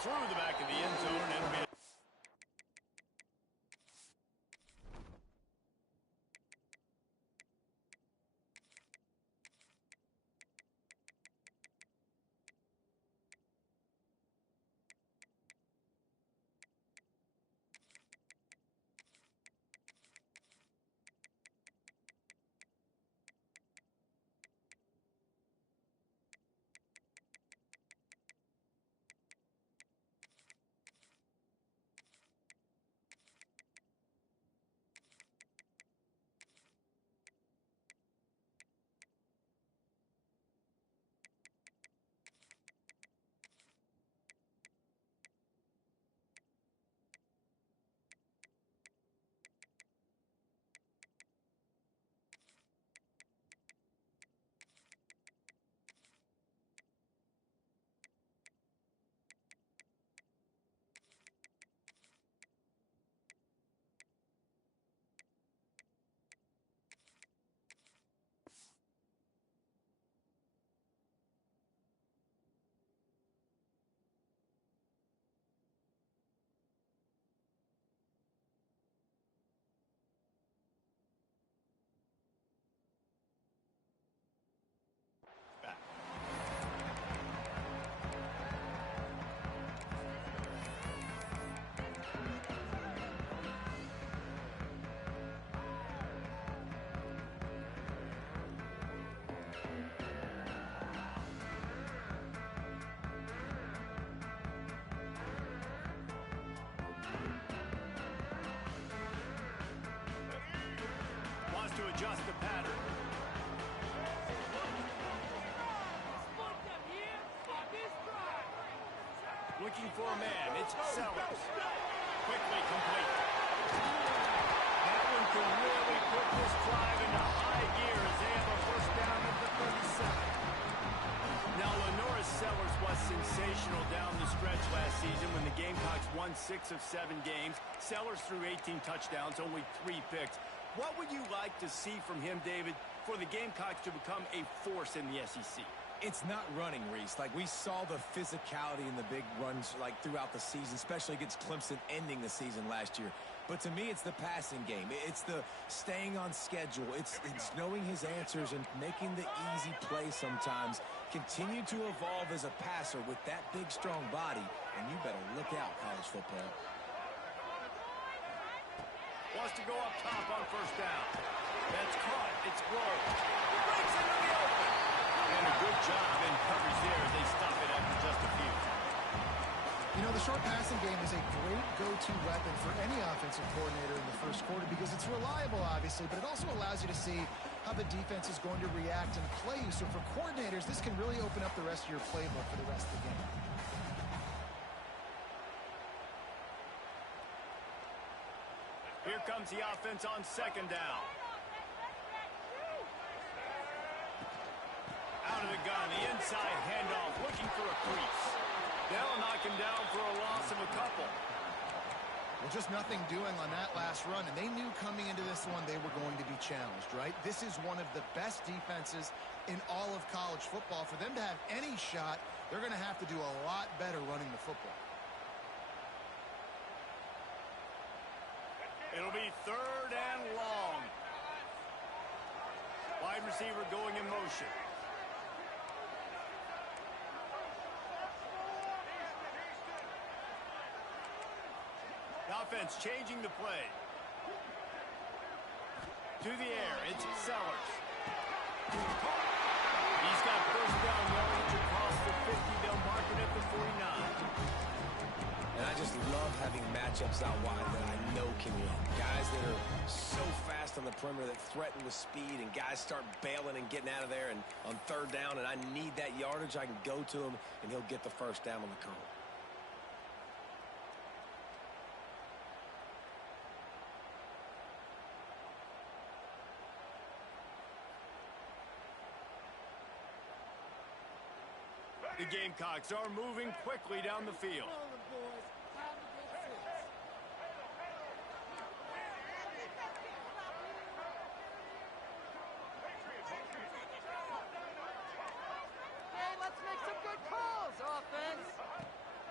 through the back of the end zone and made. To adjust the pattern. Looking for a man. It's Sellers. Quickly complete. That one can really put this drive into high gear as they have a first down at the 37. Now, Lenoris Sellers was sensational down the stretch last season when the Gamecocks won 6 of 7 games. Sellers threw 18 touchdowns, only 3 picks. What would you like to see from him, David, for the Gamecocks to become a force in the SEC? It's not running, Reese. Like, we saw the physicality in the big runs, like, throughout the season, especially against Clemson ending the season last year. But to me, it's the passing game. It's the staying on schedule. It's knowing his answers and making the easy play sometimes. Continue to evolve as a passer with that big, strong body, and you better look out, college football. Wants to go up top on first down. That's caught. It's Grove. Breaks into the open. And a good job in coverage there as they stop it after just a few. You know, the short passing game is a great go-to weapon for any offensive coordinator in the first quarter because it's reliable, obviously, but it also allows you to see how the defense is going to react and play you. So for coordinators, this can really open up the rest of your playbook for the rest of the game. Here comes the offense on second down. Out of the gun, the inside handoff, looking for a crease. They'll knock him down for a loss of a couple. Well, just nothing doing on that last run, and they knew coming into this one they were going to be challenged, right? This is one of the best defenses in all of college football. For them to have any shot, they're going to have to do a lot better running the football. It'll be third and long. Wide receiver going in motion. The offense changing the play. To the air, it's Sellers. He's got first down yardage across the 50. They'll mark it at the 49. And I just love having matchups out wide that I know can win. Guys that are so fast on the perimeter that threaten with speed, and guys start bailing and getting out of there. And on third down, and I need that yardage, I can go to him, and he'll get the first down on the curl. The Gamecocks are moving quickly down the field.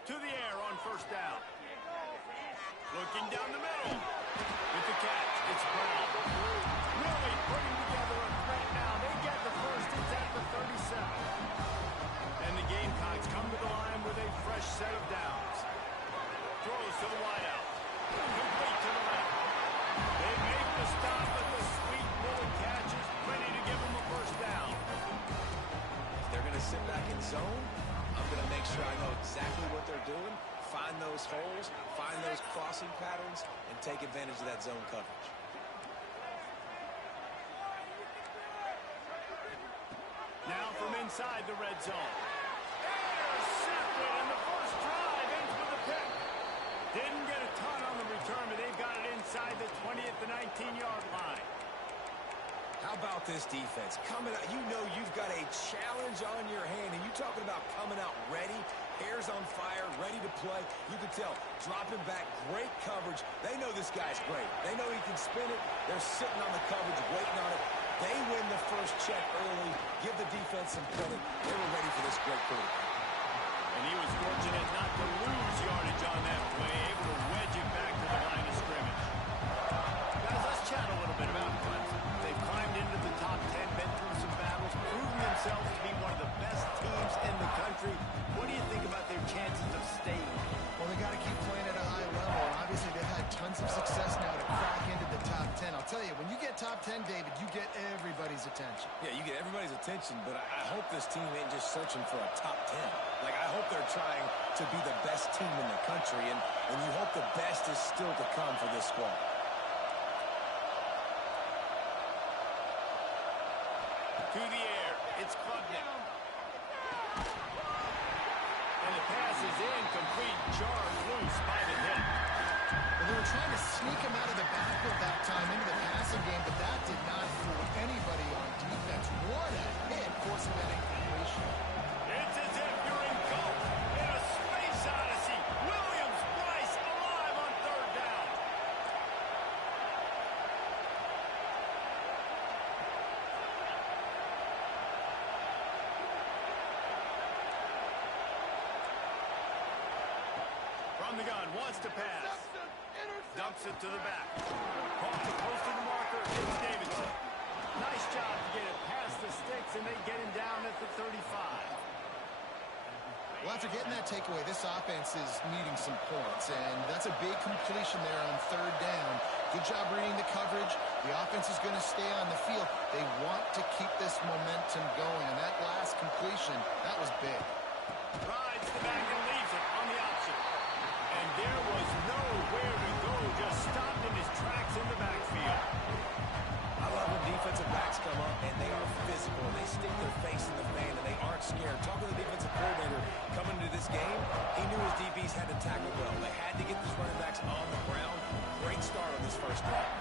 To the air first down. Looking down the middle. With the catch, it's Brown. Really putting together a threat now. They get the first. It's at the 37. And the Gamecocks come to the line with a fresh set of downs. Throws to the wideout. Complete to the left. They make the stop, but the sweet bullet catch is plenty to give them a first down. If they're going to sit back in zone, I'm going to make sure I know exactly what they're doing, find those holes, find those crossing patterns, and take advantage of that zone coverage. Now from inside the red zone. Intercepted, and the first drive ends with a pick. Didn't get a ton on the return, but they've got it inside the 20 at the 19-yard line. How about this defense? Coming out, you know you've got a challenge on your hand, and you're talking about coming out ready, hairs on fire, ready to play. You can tell, dropping back, great coverage. They know this guy's great. They know he can spin it. They're sitting on the coverage, waiting on it. They win the first check early, give the defense some credit. They were ready for this great quarterback. And he was fortunate not to lose yardage on that play, able to wedge it back to the line of scrimmage. Guys, let's chat a little bit about Clemson. They've climbed into the top 10, been through some battles, proven themselves to be one of the best teams in the country. What do you think about their chances of staying? Well, they got to keep playing at a high level. Obviously, they've had tons of success now to crack into the top 10. I'll tell you, when you get top 10, David, you get everybody's attention. Yeah, you get everybody's attention, but I hope this team ain't just searching for a top 10. Like, I hope they're trying to be the best team in the country, and you hope the best is still to come for this squad. To the air, it's Klubnik. And the pass is incomplete, jarred loose by the hit. Well, they were trying to sneak him out of the backfield that time into the passing game, but that did not fool anybody on defense. What a hit, forcing that incompletion. It's as if you're engulfed in a space odyssey. Williams-Brice alive on third down. From the gun, wants to pass. Dumps it to the back. Caught close to the marker. It's Davidson. Nice job to get it past the sticks, and they get him down at the 35. Well, after getting that takeaway, this offense is needing some points, and that's a big completion there on third down. Good job reading the coverage. The offense is going to stay on the field. They want to keep this momentum going, and that last completion, that was big. Rides the back and leaves it on the option. And there was nowhere to go, just stopped in his tracks in the backfield. I love when defensive backs come up and they are physical. They stick their face in the fan and they aren't scared. Talking to the defensive coordinator coming into this game, he knew his DBs had to tackle well. They had to get these running backs on the ground. Great start on this first drive.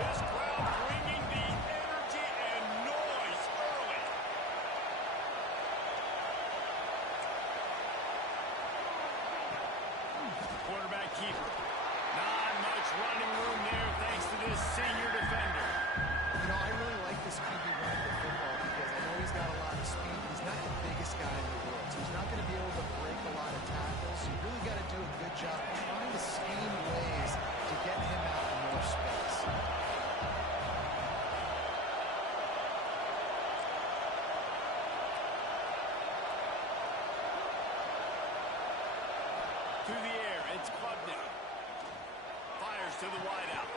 This crowd bringing the energy and noise early. Quarterback keeper. Not much running room there thanks to this senior defender. You know, I really like this QB running the football because I know he's got a lot of speed. He's not the biggest guy in the world, so he's not going to be able to break a lot of tackles. So you really got to do a good job trying to scheme ways to get him out in more space. To the air, it's Klubnik. Fires to the wideout.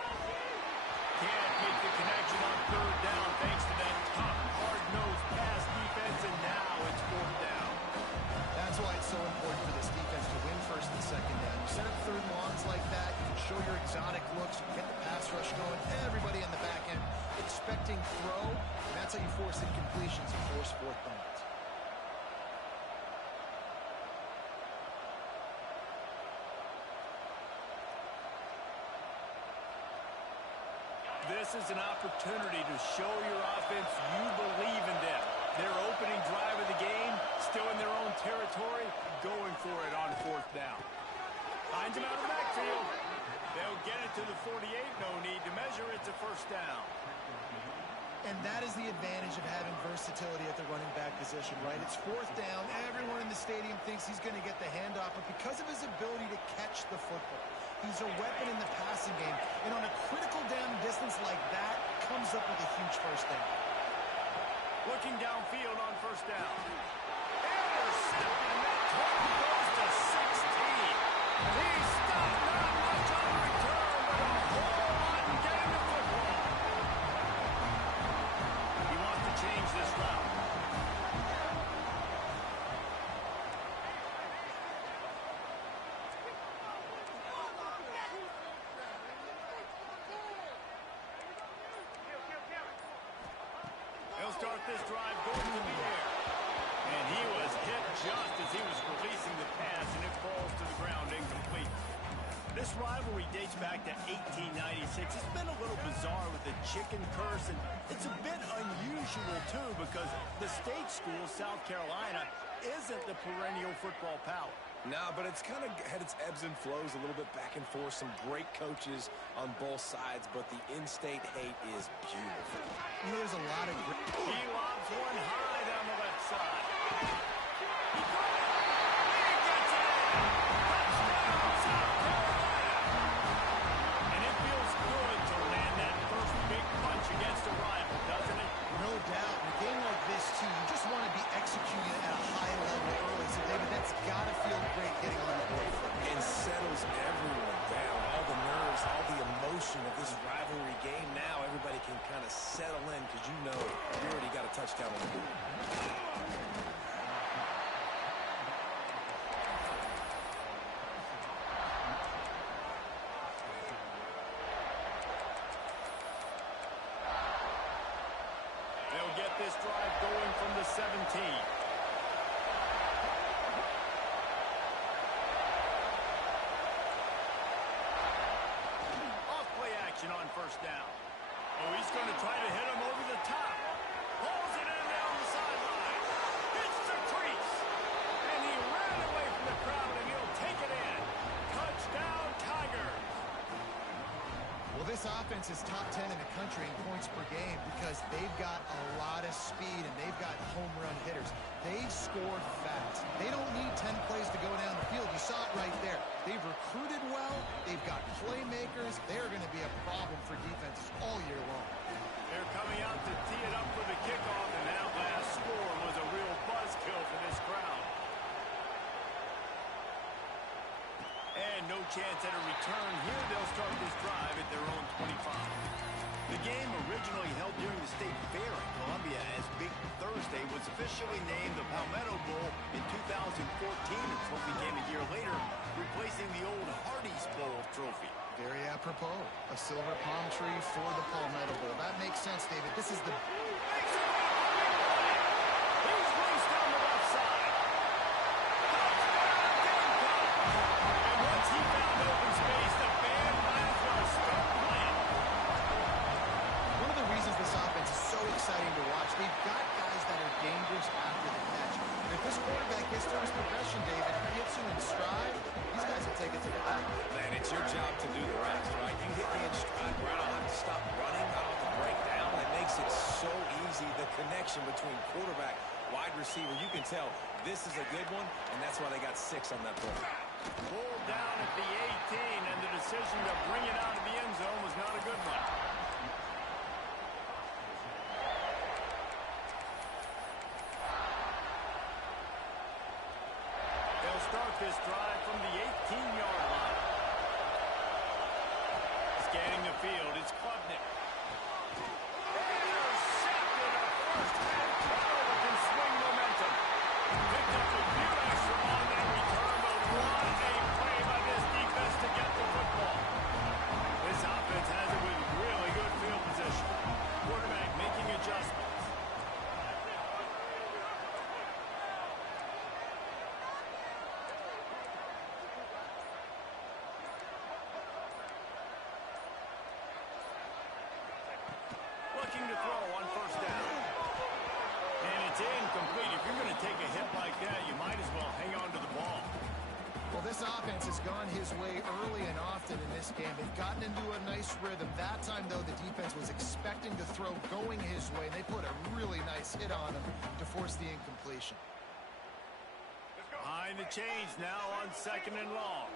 Can't make the connection on third down thanks to that tough, hard-nosed pass defense, and now it's fourth down. That's why it's so important for this defense to win first and second down. You set up third and longs like that, you can show your exotic looks, you get the pass rush going, everybody on the back end expecting throw, and that's how you force incompletions and force fourth downs. This is an opportunity to show your offense you believe in them. Their opening drive of the game, still in their own territory, going for it on fourth down. Finds him out of the backfield. They'll get it to the 48. No need to measure. It's a first down. And that is the advantage of having versatility at the running back position, right? It's fourth down. Everyone in the stadium thinks he's going to get the handoff, but because of his ability to catch the football, he's a weapon in the passing game. And on a critical down distance like that, comes up with a huge first down. Looking downfield on first down. Intercepted, and that total goes to 16. He stopped not much on return, but a whole lot in getting the football. He wants to change this route. He'll start this drive going to the air. And he was hit just as he was releasing the pass, and it falls to the ground incomplete. This rivalry dates back to 1896. It's been a little bizarre with the chicken curse, and it's a bit unusual, too, because the state school, South Carolina, isn't the perennial football power. No, but it's kind of had its ebbs and flows, a little bit back and forth. Some great coaches on both sides, but the in-state hate is beautiful. You know, there's a lot of great... He lobs one high down the left side. He got it. He gets it in. Touchdown, South Carolina. And it feels good to land that first big punch against a rival, doesn't it? No doubt. In a game like this, too, you just want to be executing at a high level early. So, David, that's got to feel great getting on the board for him. And settles everyone down. All the nerves, all the emotion of this rivalry game. Now everybody can kind of settle in because you know you already got a touchdown on the board. They'll get this drive going from the 17. On first down. Oh, he's going to try to hit him over the top. Pulls it in down the sideline. Hits the crease. And he ran away from the crowd, and he'll take it in. Touchdown, Tigers. Well, this offense is top 10 in the country in points per game because they've got a lot of speed and they've got home run hitters. They score fast. They don't need 10 plays to go down the field. You saw it right there. They've recruited well. They've got playmakers. They're going to be a problem for defenses all year long. They're coming out to tee it up for the kickoff, and that last score was a real buzzkill for this crowd. And no chance at a return here. They'll start this drive at their own 25. The game, originally held during the State Fair in Columbia as Big Thursday, was officially named the Palmetto Bowl in 2014. A trophy game a year later, replacing the old Hardee's Bowl trophy. Very apropos. A silver palm tree for the Palmetto Bowl. That makes sense, David. This is the... He's loose down the left side. And once he found open space, the band might as well start playing. One of the reasons this offense is so exciting to watch, they've got guys that are dangerous after the catch. And if this quarterback gets to his progression, David, gets him in stride, these guys will take it to the back. Man, it's your job to do the rest, right? You hit me in stride where I don't have to stop running, I don't have to break down. It makes it so easy, the connection between quarterback, wide receiver. You can tell this is a good one, and that's why they got 6 on that play. Pulled down at the 18, and the decision to bring it out of the end zone was not a good one. They'll start this drive from the 18-yard line. Scanning the field, it's Klubnik. Intercepted a first-half ball that can swing momentum. Picked up a few extra on that return, but what a play by this defense to get the football. This offense has it with really good field position. Quarterback making adjustments. Looking to throw on first down. And it's incomplete. If you're going to take a hit like that, you might as well hang on to the ball. Well, this offense has gone his way early and often in this game. They've gotten into a nice rhythm. That time, though, the defense was expecting the throw going his way. They put a really nice hit on him to force the incompletion. Behind the chains now on 2nd and long.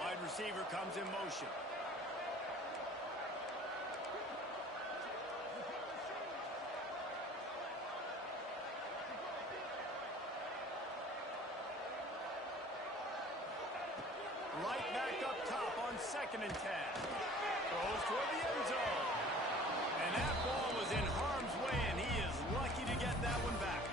Wide receiver comes in motion. Right back up top on 2nd and 10. Throws toward the end zone. And that ball was in harm's way, and he is lucky to get that one back.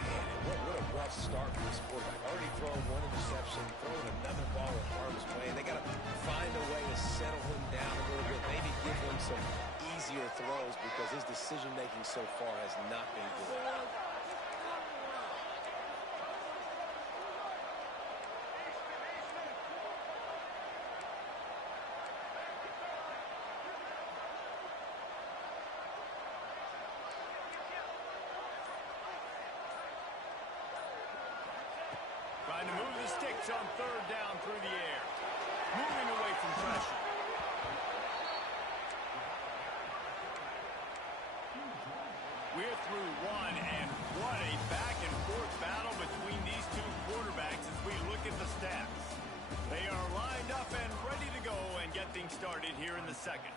Man, what a rough start for this quarterback. Already throwing one interception, throwing another ball in harm's way. And they got to find a way to settle him down a little bit, maybe give him some easier throws because his decision-making so far has not been good. Trying to move the sticks on 3rd down through the air. Moving away from pressure. We're through one, and what a back-and-forth battle between these two quarterbacks as we look at the stats. They are lined up and ready to go and get things started here in the 2nd.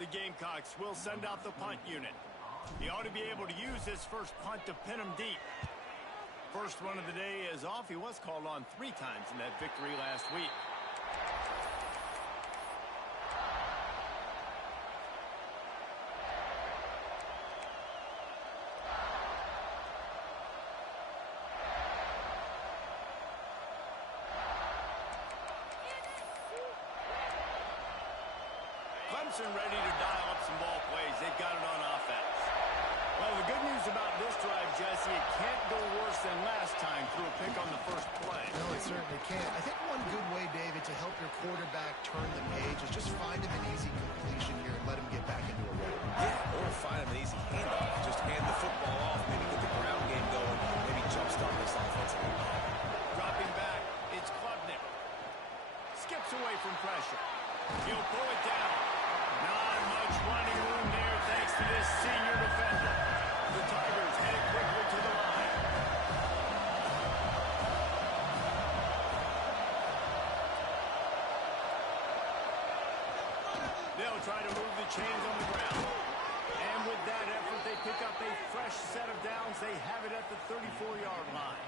The Gamecocks will send out the punt unit. He ought to be able to use his first punt to pin him deep. First run of the day is off. He was called on 3 times in that victory last week. Clemson ready to dial up some ball plays. They've got it on offense. Well, the good news about this drive, Jesse, it can't go worse than last time through a pick on the first play. No, it certainly can't. I think one good way, David, to help your quarterback turn the page is just find him an easy completion here and let him get back into a rhythm. Yeah, or find him an easy handoff. Just hand the football off, maybe get the ground game going, maybe jumpstart this offensive line. Dropping back, it's Klubnik. Skips away from pressure. He'll pull it down. Not much running room there thanks to this senior defender. The Tigers head quickly to the line. They'll try to move the chains on the ground. And with that effort, they pick up a fresh set of downs. They have it at the 34-yard line.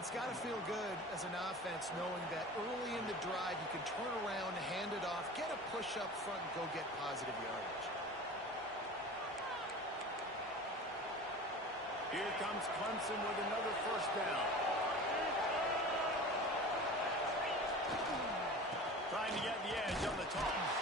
It's got to feel good as an offense knowing that early in the drive you can turn around, hand it off, get a push up front, and go get positive yardage. Here comes Clemson with another first down. Trying to get the edge on the toss.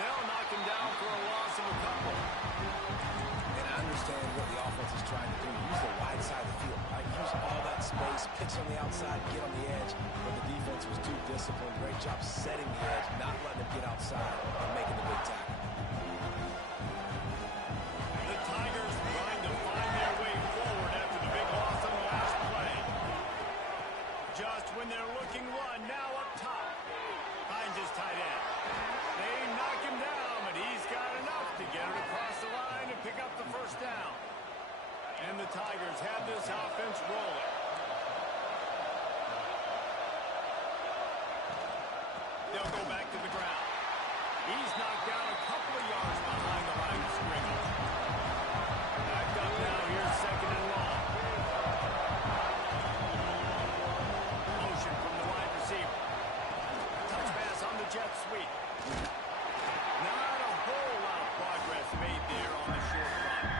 They'll knock him down for a loss of a couple. And I understand what the offense is trying to do. Use the wide side of the field, right? Use all that space, pitch on the outside, get on the edge. But the defense was too disciplined. Great job setting the edge, not letting him get outside and making the big tackle. The Tigers trying to find their way forward after the big loss on the last play. Just when they're looking one, now up top. Finds his tight end. They knock him down, but he's got enough to get it across the line and pick up the first down. And the Tigers have this offense rolling. They'll go back to the ground. He's knocked down a couple of yards behind the line of scrimmage. Backed up now, here's 2nd and long. Motion from the wide receiver. Touch pass on the jet sweep. Not a whole lot of progress made there on the short run.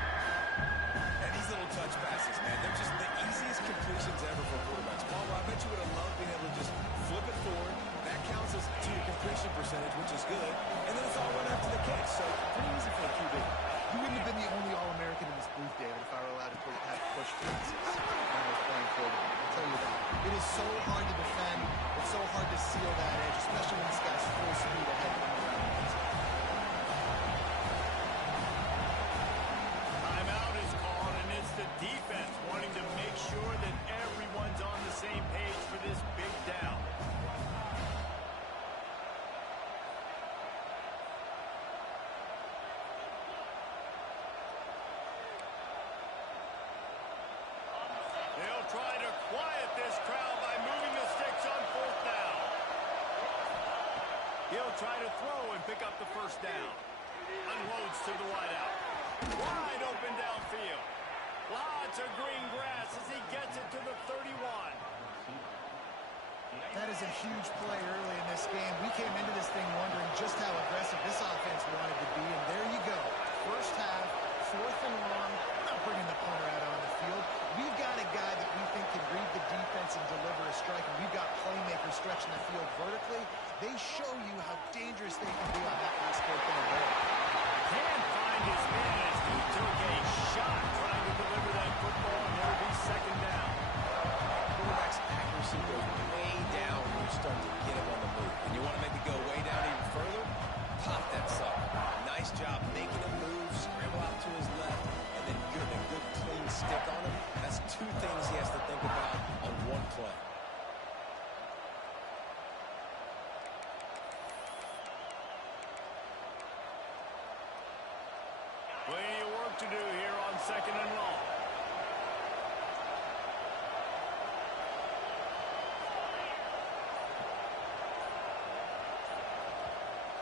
And these little touch passes, man, they're just the easiest completions ever for quarterbacks. Paul, I bet you would have loved being able to just flip it forward. That counts as to your completion percentage, which is good. And then it's all run after the catch. So pretty easy for a QB. You wouldn't have to defend. It's so hard to seal that edge, especially when this guy's full speed ahead of him around the edge. Timeout is called, and it's the defense wanting to make sure that everyone's on the same page for this big down. They'll try to quiet this crowd by moving the sticks on 4th down. He'll try to throw and pick up the first down. Unloads to the wideout. Wide open downfield. Lots of green grass as he gets it to the 31. That is a huge play early in this game. We came into this thing wondering just how aggressive this offense wanted to be, and there you go. First half, 4th and long, not bringing the punter out on the field. We've got a guy that we think can read the defense and deliver a strike, and we've got playmakers stretching the field vertically. They show you how dangerous they can be on that last 4th down road. Can't find his man as he took a shot trying to deliver that football, and there'll be 2nd down. Quarterback's accuracy goes way down when you start to get him on the move. And you want to make it go way down even further? Pop that sucker. Nice job making him move, scramble out to his left, and then getting a good clean stick on him. That's 2 things he has to think about on 1 play. Plenty of work to do here on 2nd and long.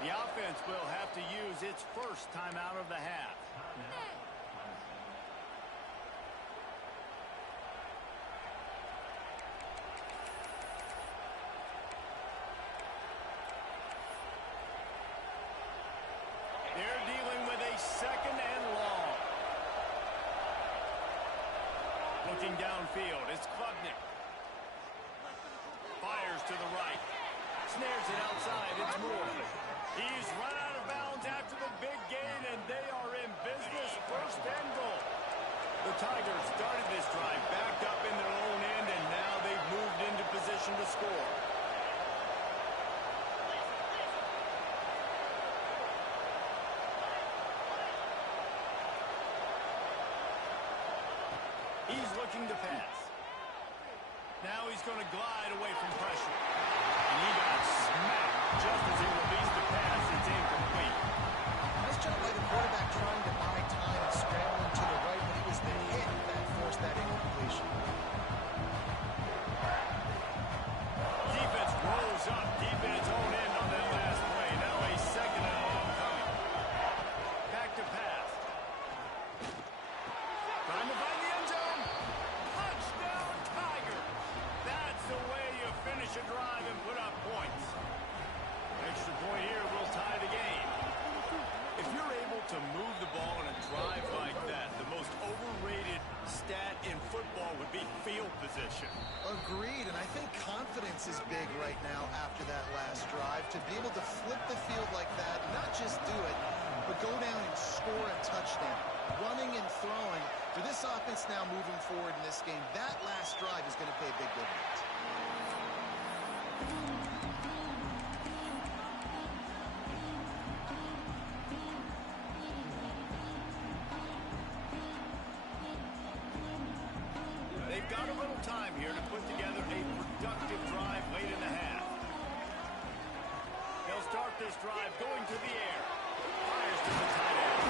The offense will have to use its first timeout of the half. They're dealing with a 2nd and long. Looking downfield, it's Klubnik. Fires to the right. Snares it outside, it's Moore. He's run out of bounds after the big gain, and they are in business. 1st and goal. The Tigers started this drive backed up in their own end, and now they've moved into position to score. He's looking to pass. Now he's going to glide away from pressure. And he got smacked just as he released the pass. It's incomplete. Nice job by the quarterback trying to buy time and scrambling to the right, but it was the hit that forced that incompletion. Defense rolls up deep in its own end on that last play. Now a 2nd and long coming. Back to pass. Trying to find the end zone. Touchdown, Tiger. That's the way you finish a drive and put up points. Extra point here will tie the game. If you're able to move the ball in a drive like that, the most overrated stat in football would be field position. Agreed, and I think confidence is big right now after that last drive. To be able to flip the field like that, not just do it, but go down and score a touchdown. Running and throwing. For this offense now moving forward in this game, that last drive is going to pay big dividends. They've got a little time here to put together a productive drive late in the half. They'll start this drive going to the air. Fires to the tight end.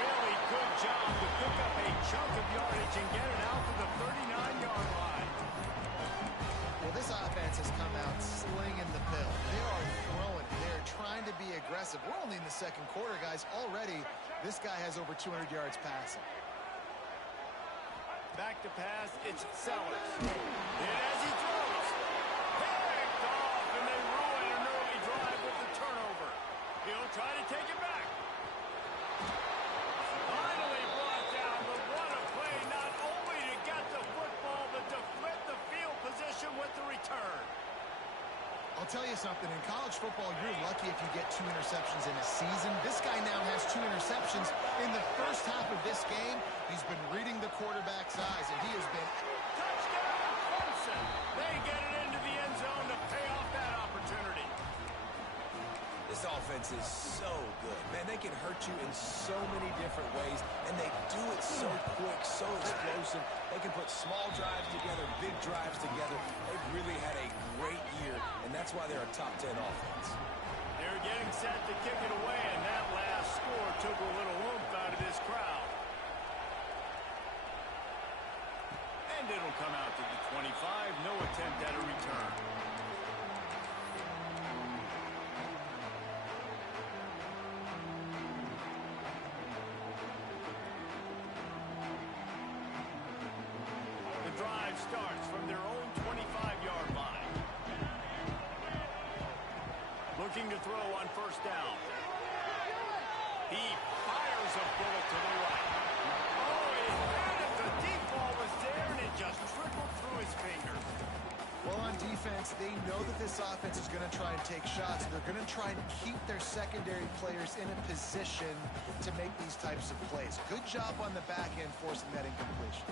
Really good job to pick up a chunk of yardage and get it out to the 39-yard line. Well, this offense has come out slinging the pill. They are throwing. They're trying to be aggressive. We're only in the 2nd quarter, guys. Already, this guy has over 200 yards passing. Back to pass, it's Sellers. And as he throws, picked off, and they ruin an early drive with the turnover. He'll try to take it back. Finally brought down, but what a play, not only to get the football, but to flip the field position with the return. I'll tell you something. In college football, you're lucky if you get 2 interceptions in a season. This guy now has 2 interceptions in the first half of this game. He's been reading the quarterback's eyes, and he has been... Touchdown, Clemson. They get it into the This offense is so good. Man, they can hurt you in so many different ways, and they do it so quick, so explosive. They can put small drives together, big drives together. They've really had a great year, and that's why they're a top 10 offense. They're getting set to kick it away, and that last score took a little oomph out of this crowd. And it'll come out to the 25. No attempt at a return. Starts from their own 25-yard line. Looking to throw on first down. He fires a bullet to the right. Oh, he had it. The deep ball was there, and it just trickled through his fingers. Well, on defense, they know that this offense is going to try and take shots. They're going to try and keep their secondary players in a position to make these types of plays. Good job on the back end forcing that incompletion.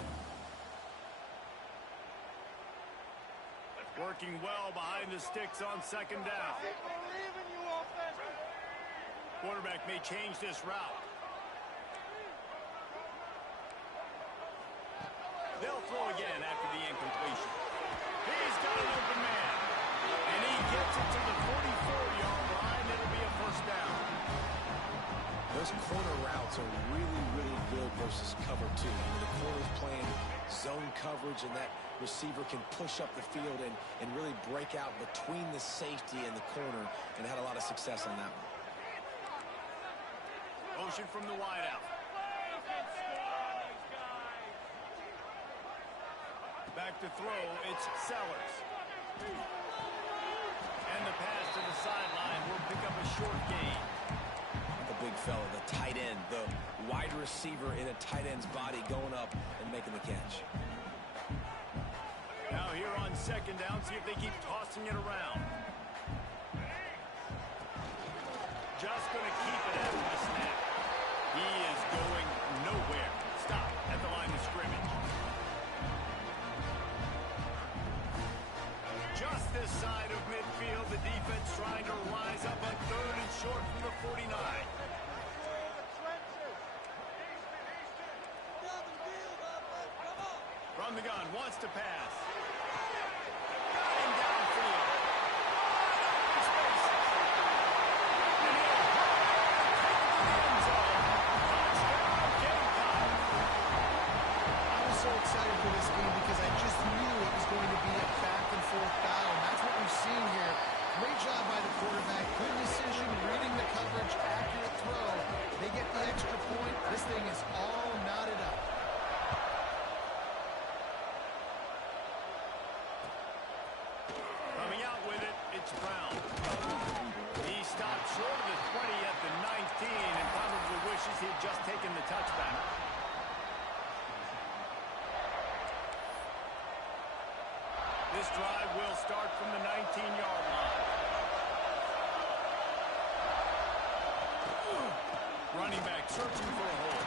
Working well behind the sticks on second down. Quarterback may change this route. They'll throw again after the incompletion. He's got an open man. And he gets it to the 44-yard line. It'll be a first down. Those corner routes are really, really good versus cover two. The corner's playing zone coverage, and that receiver can push up the field and really break out between the safety and the corner, and had a lot of success on that one. Motion from the wideout. Back to throw, it's Sellers. And the pass to the sideline will pick up a short gain. The big fella, the tight end, the wide receiver in a tight end's body going up and making the catch. Now here on second down, see if they keep tossing it around. Just going to keep it after the snap. He is going nowhere. Stop at the line of scrimmage. Just this side of midfield, the defense trying to rise up on third and short from the 49. From the gun, wants to pass. Got him downfield. And he'll take it to the end zone. Touchdown, Gamecock. I was so excited for this game because I just knew it was going to be a back-and-forth battle. And that's what we've seen here. Great job by the quarterback. Good decision, reading the coverage, accurate throw. They get the extra point. This thing is all knotted up. Coming out with it, it's Brown. He stopped short of the 20 at the 19 and probably wishes he'd just taken the touchback. This drive will start from the 19-yard line. Running back searching for a hole.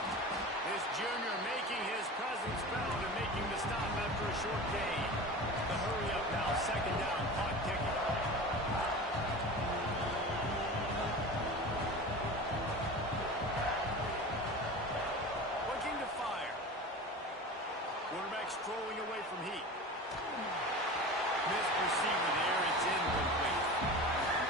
This junior making his presence felt and making the stop after a short gain. The hurry up now, second down, clock ticking. Looking to fire. Quarterback strolling away from Heat. Missed receiver there, it's incomplete.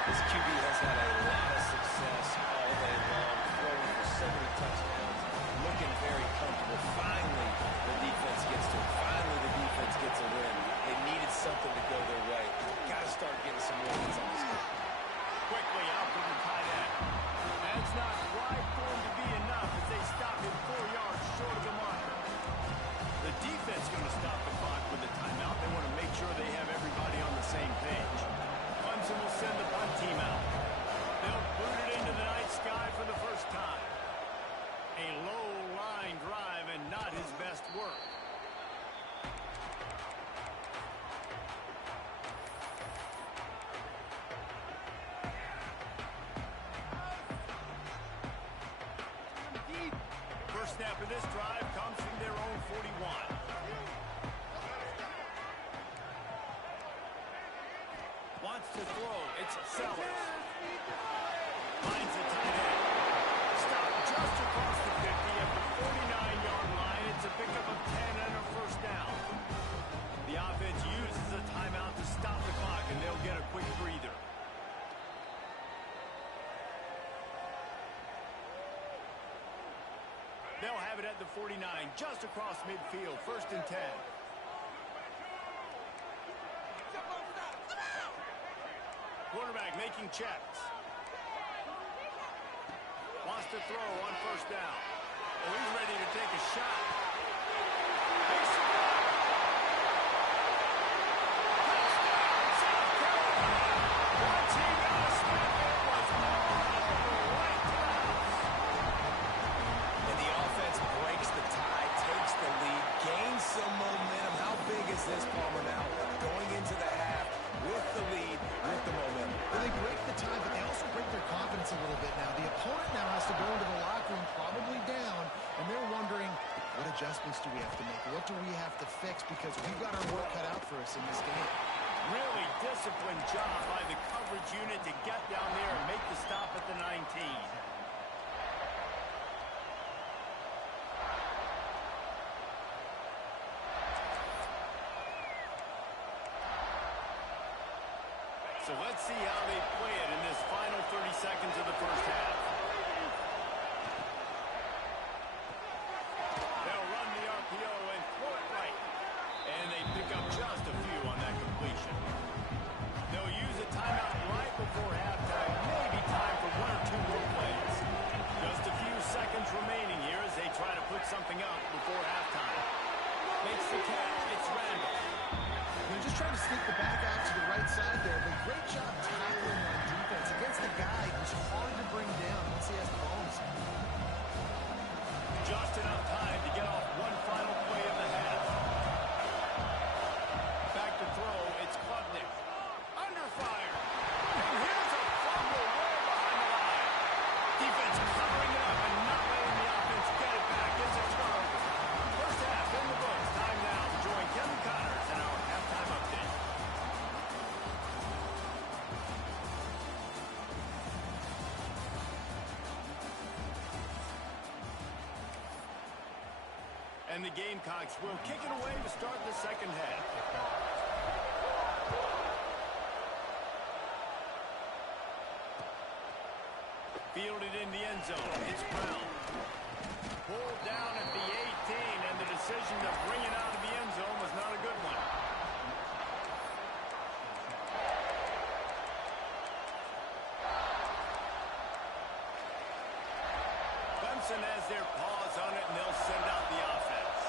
This QB has had a lot of success all day long, throwing for so many touchdowns, looking very comfortable. Finally, the defense gets to it. Finally, the defense gets a win. They needed something to go their way. Got to start getting some more wins on this game. Quickly out to the tight end. That's not quite going to be enough as they stop him 4 yards short of the marker. The defense going to stop the clock with a timeout. They want to make sure they have everybody on the same page. Clemson will send the punt team out. They'll boot it into the night sky for the first time. A low line drive and not his best work. First snap of this drive comes from their own 41. Wants to throw. It's Sellers. Finds the tight end. Stop just across the 50 at the 49-yard line. It's a pickup of 10 and a first down. The offense uses a timeout to stop the clock, and they'll get a quick breather. They'll have it at the 49, just across midfield, 1st and 10. Quarterback making checks. Wants to throw on 1st down. Oh, he's ready to take a shot. Big strike. Touchdown, South Carolina. Once he got a step, it was all over right to the house. And the offense breaks the tie, takes the lead, gains some momentum. How big is this, Palmer, now? Going into the half with the lead, with the momentum. Well, they break the tie, but they also break their confidence a little bit now. The opponent now has to go into the locker room probably down, and they're wondering, what adjustments do we have to make? What do we have to fix? Because we've got our work cut out for us in this game. Really disciplined job by the coverage unit to get down there and make the stop at the 19. So let's see how they play it in this final 30 seconds of the first half. They'll run the RPO and throw it right. And they pick up just a few on that completion. They'll use a timeout right before halftime. Maybe time for 1 or 2 more plays. Just a few seconds remaining here as they try to put something up before halftime. Makes the catch. It's Randall. They're just trying to sneak the back out to the right side there, but great job tackling on defense against a guy who's hard to bring down once he has the ball in his hand. Just enough time to get off one final play of the half. Back to throw, it's Klubnik. Under fire. And here's a fumble way behind the line. Defense covering it up and not letting the offense get it back. It's a turnover. First half in the books. Time now to join Kevin Connors in our halftime update. And the Gamecocks will kick it away to start the second half. Fielded in the end zone. It's Brown. Pulled down at the 18, and the decision to bring it out of the end zone was not a good one. Clemson has their paws on it, and they'll send out the offense.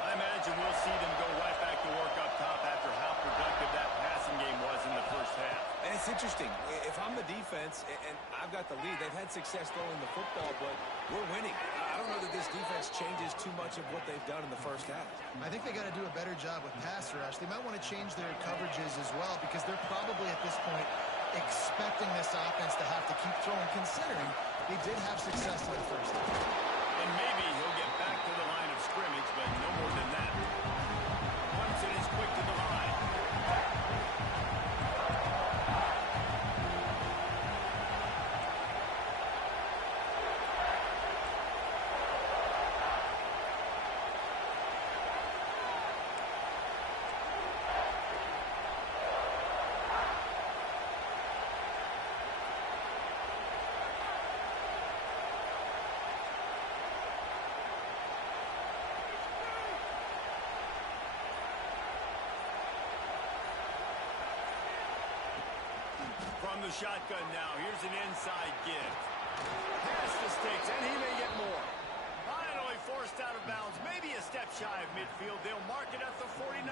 I imagine we'll see them go right back to work up top after how productive that passing game was in the first half. And it's interesting. If I'm the defense and I've got the lead, they've had success throwing the football, but we're winning. I don't know that this defense changes too much of what they've done in the first half. I think they got to do a better job with pass rush. They might want to change their coverages as well because they're probably at this point expecting this offense to have to keep throwing, considering they did have success in the first half. And maybe he'll get back to the line of scrimmage, but no more than that. Clemson is quick to the line. From the shotgun now, here's an inside give. Pass the sticks, and he may get more. Finally forced out of bounds, maybe a step shy of midfield. They'll mark it at the 49.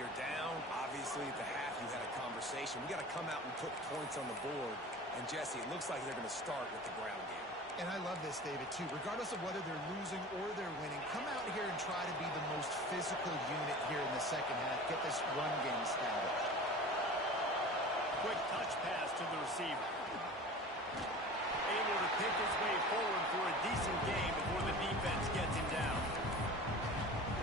You're down. Obviously, at the half, you had a conversation. We got to come out and put points on the board. And, Jesse, it looks like they're going to start with the ground game. And I love this, David, too. Regardless of whether they're losing or they're winning, come out here and try to be the most physical unit here in the second half. Get this run game established. Quick touch pass to the receiver. Able to pick his way forward for a decent game before the defense gets him down.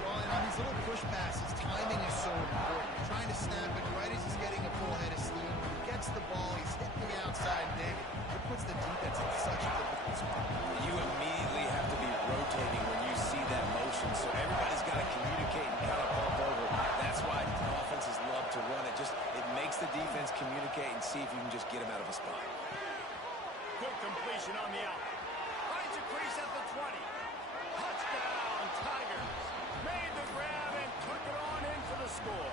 Well, and on these little push passes, timing is so important. You're trying to snap it right as he's getting a full head of steam. When he gets the ball, he's hitting the outside there. makes the defense communicate and see if you can just get him out of a spot. Quick completion on the out. Finds a crease at the 20. Touchdown, Tigers. Made the grab and took it on in for the score.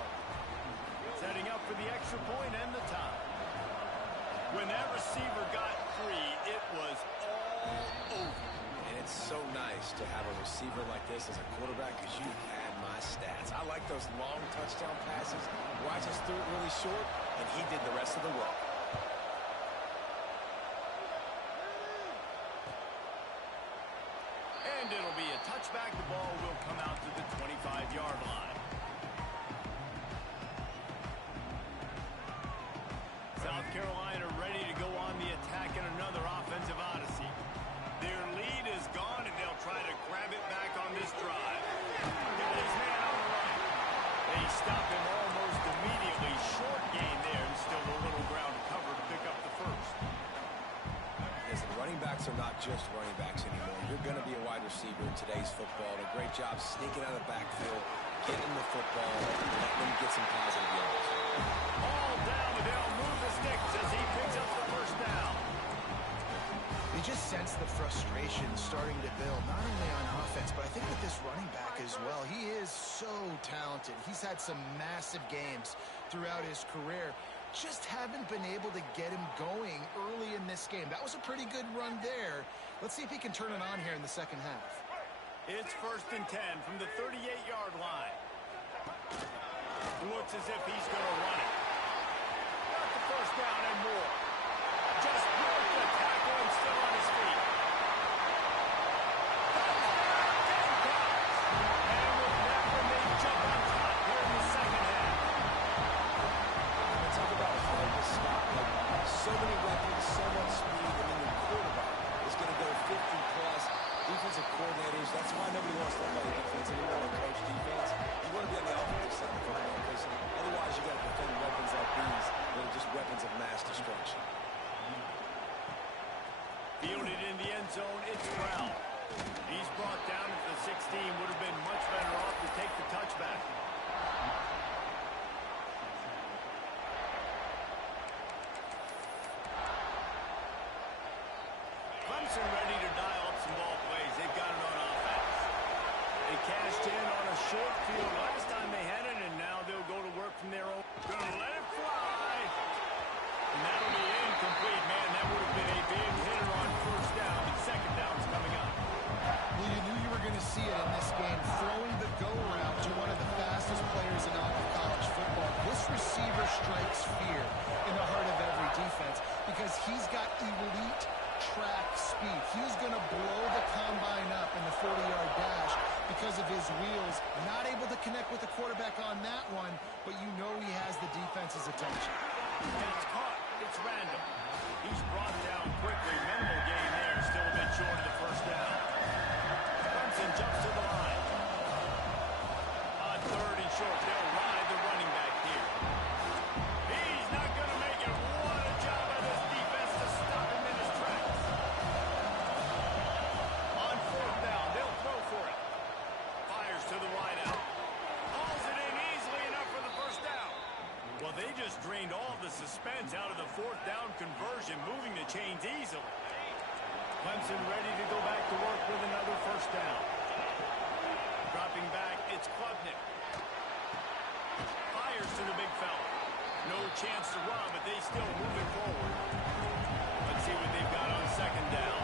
Setting up for the extra point and the tie. When that receiver got free, it was all over. And it's so nice to have a receiver like this as a quarterback because you had my stats. I like those long touchdown passes where I just threw it really short and he did the rest of the work. And it'll be a touchback. The ball will come out to the 25-yard line. South Carolina ready to go on the attack in another offensive odyssey. Their lead is gone, and they'll try to grab it back on this drive. Got his man on the run. They stop him almost immediately. Short gain there, and still a little ground to cover to pick up the first. Listen, running backs are not just running backs anymore. You're going to be a wide receiver in today's football. A great job sneaking out of the backfield, getting the football, and letting them get some positive yards. All down, and they'll move the sticks as he picks up the first down. You just sense the frustration starting to build, not only on offense, but I think with this running back as well. He is so talented. He's had some massive games throughout his career. Just haven't been able to get him going early in this game. That was a pretty good run there. Let's see if he can turn it on here in the second half. It's 1st and 10 from the 38-yard line. Looks as if he's going to run it. Got the first down and more. Just broke the tackle and still on his feet. And with that one, they jump on top here in the second half. Talk about hard to stop. Like, so many weapons, so much speed, and then your quarterback is going to go 50-plus. Defensive coordinators, that's why nobody wants to play defense anymore or coach defense. You want to be on the offensive side of the football because otherwise you got to defend weapons like these that are just weapons of mass destruction. Fielded in the end zone, it's Brown. He's brought down at the 16, would have been much better off to take the touchback. Clemson ready to dial up some ball plays. They've got it on offense. They cashed in on a short field last time they had it, and now they'll go to work from their own. Gonna let it fly. And that'll be incomplete. Man, that would have been a big hitter on first down, and second down's coming up. Well, you knew you were going to see it in this game, throwing the go route to one of the fastest players in all of college football. This receiver strikes fear in the heart of every defense because he's got elite track speed. He's going to blow the combine up in the 40-yard dash because of his wheels. Not able to connect with the quarterback on that one, but you know he has the defense's attention. And it's caught. It's random. He's brought down quickly. Minimal gain there. Still a bit short of the first down. Clemson jumps to the line. On 3rd and short, they'll ride the running back here. He's not going to make it. What a job by this defense to stop him in his tracks. On 4th down, they'll throw for it. Fires to the wide out. Hauls it in easily enough for the first down. Well, they just drained all the suspense out of the 4th down conversion, moving the chains easily. Clemson ready to go back to work with another first down. Dropping back, it's Klubnik. Fires to the big fella. No chance to run, but they still move it forward. Let's see what they've got on second down.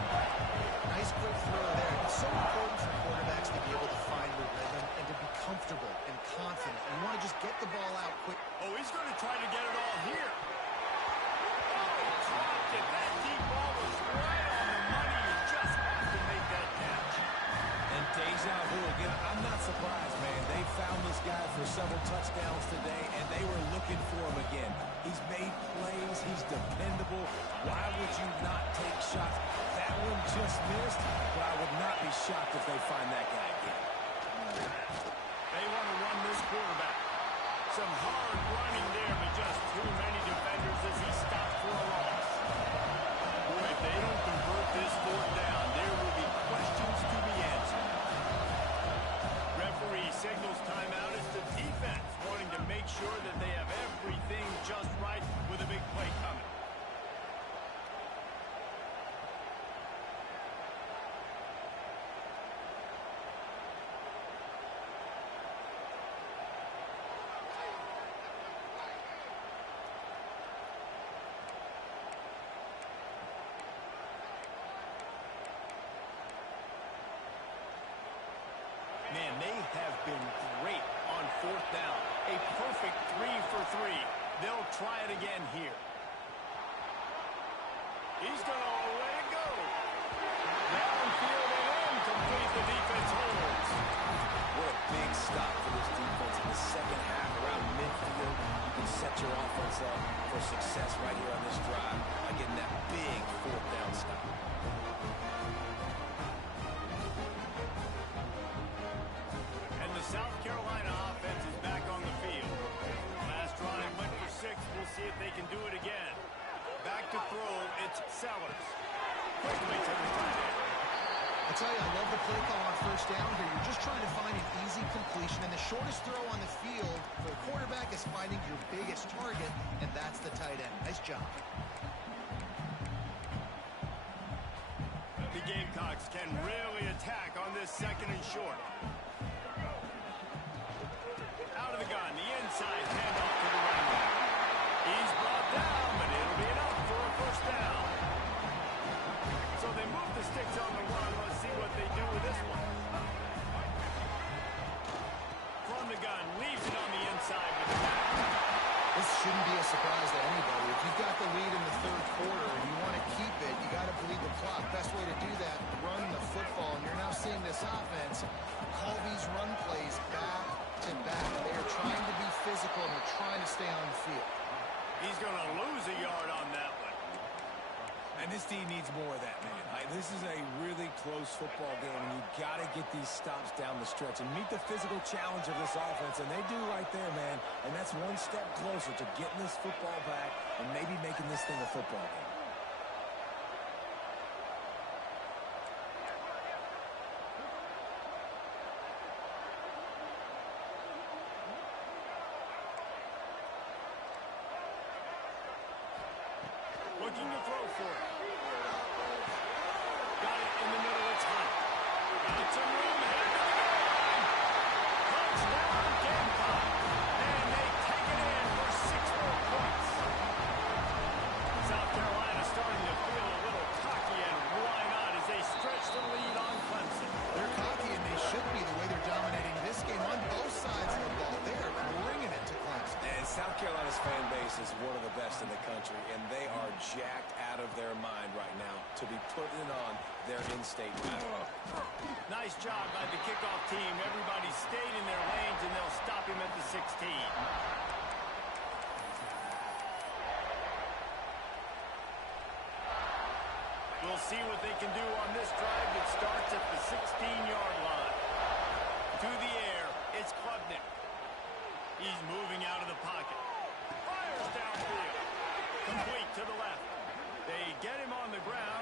Nice quick throw there. It's so important for quarterbacks to be able to find the rhythm and to be comfortable and confident. You want to just get the ball out quick. Oh, he's going to try to get it all here. Oh, he dropped it. That deep ball was right on the money. You just have to make that catch. And deja vu again. I'm not surprised, man. They found this guy for several touchdowns today, and they were looking for him again. He's made plays. He's dependable. Why would you not take shots? That one just missed, but I would not be shocked if they find that guy again. They want to run this quarterback. Some hard running there, but just too many defenders as he stopped for a loss. Boy, if they don't convert this 4th down, there will be questions to be answered. Referee signals timeout as the defense wanting to make sure that they have everything just right. try it again here. He's going to let it go. Downfield and incomplete. The defense holds. What a big stop for this defense in the second half around midfield. You can set your offense up for success right here on this drive by getting that big fourth down stop. And the South Carolina offense is back on the field. Last drive went for 6. We'll see if they can do it again. Back to throw, it's Sellers. Quickly to the tight end. I tell you, I love the play call on first down here. You're just trying to find an easy completion, and the shortest throw on the field for a quarterback is finding your biggest target, and that's the tight end. Nice job. The Gamecocks can really attack on this second and short. Out of the gun, the inside handoff to the running back. He's brought down, but it'll be enough for a first down. So they move the sticks on the run. Let's see what they do with this one. From the gun, leaves it on the inside with the back. This shouldn't be a surprise to anybody. If you've got the lead in the third quarter and you want to keep it, you got to bleed the clock. Best way to do that, run the football. And you're now seeing this offense call these run plays back to back. They are trying to be physical and they're trying to stay on the field. He's going to lose a yard on that one. And this team needs more of that, man. This is a really close football game, and you've got to get these stops down the stretch and meet the physical challenge of this offense, and they do right there, man. And that's one step closer to getting this football back and maybe making this thing a football game. Looking to throw for it. Got it in the middle. It's Hunt. Got some room. Headed to the goal line. Touchdown, Gamecock. And they take it in for 6 more points. South Carolina starting to feel a little cocky, and why not as they stretch the lead on Clemson. They're cocky, and they should be the way they're dominating this game on both sides of the ball. They are bringing it to Clemson. And South Carolina's fan base is one of the best in the country, and they are jacked out of their mind right now to be putting it on their in-state battle. Nice job by the kickoff team. Everybody stayed in their lanes, and they'll stop him at the 16. We'll see what they can do on this drive that starts at the 16-yard line. To the air, it's Klubnik. He's moving out of the pocket. Fires downfield. Complete to the left. They get him on the ground.